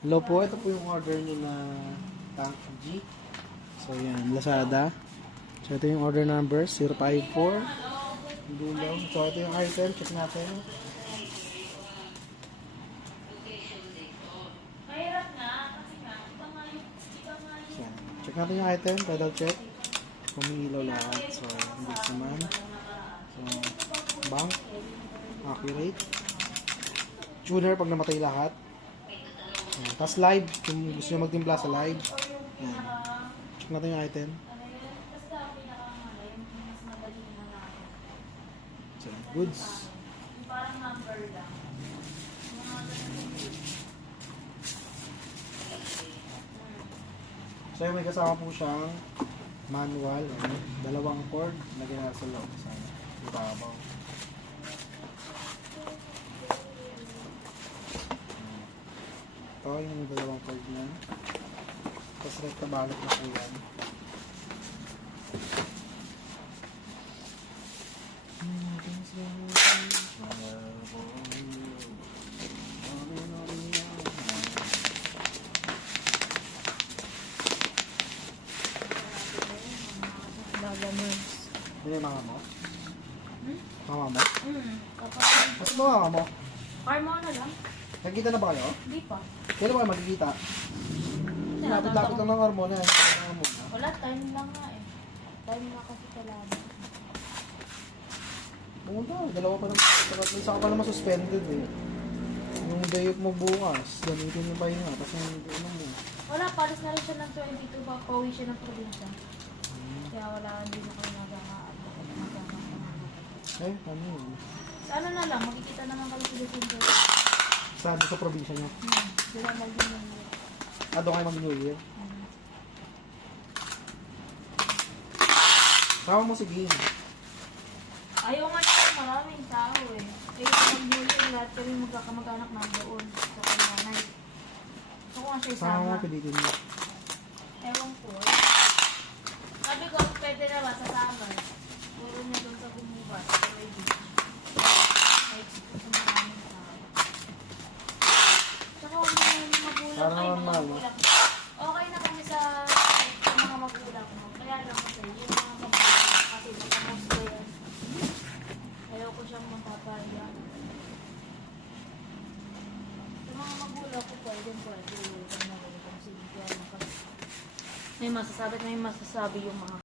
Hello po, ito po yung order niyo na Tank G. So yan, Lazada. So ito yung order number, 054. Dulaw. So ito yung item, check natin. So, check natin yung item, pedal check. Kumilaw lahat. So, hindi naman. So, bank. Accurate. Tuner pag namatay lahat. Ayan. Tapos live, kung gusto nyo magtimpla sa live. Ayan. Check natin yung item. So, goods. Parang number lang. So, may kasama po siyang manual. Ayan. Dalawang cord. Lagyan na sa loob. Sana. Ibabaw. Ito yung dalawang cord niya. Tapos rektabalot na po yan. Gagamers. Hindi yung mama mo? Mama mo? Kapag... Mas mo mama mo? Karma na lang? Nagkita na ba kayo? Hindi pa. Kailan ba kayo magkikita? Lapit-lapit lang ng hormona. Wala, time lang nga eh. Time na kasi talaga. Pumunta, dalawa pa naman. Isa ka pa naman suspended eh. Yung day off mo bukas, gamitin mo pa yun nga. Tapos yung ano mo. Wala, palis na rin siya ng 22 pa. Pauwi siya ng probinsya. Kaya wala, hindi na kayo Eh, ano yun? Sa ano na lang, makikita naman kami sa December. Saan sa probinsya niya? Sila mag-New Year. Ah, doon kayo mag-New Year? Sama mo si Gin. Ayaw nga siya, maraming tao eh. Kaya mag-New Year, lahat kami magkakamag-anak na doon sa kananay. Gusto ko nga siya Sama mo, isama. pilitin mo. Ewan ko. Sabi ko, pwede na ba sa summer? Puro niya doon sa bumubat, sa Roy Beach. Na-expose sa maraming tao. Tsaka huwag mo yung magulang, Parang ay mga normal, no? magulang. Okay na kami sa mga magulang mo. Kaya lang kasi yung mga magulang kasi matapos ko yan. Ayaw ko siyang matapaya. Sa mga magulang ko pwede. May masasabi yung mga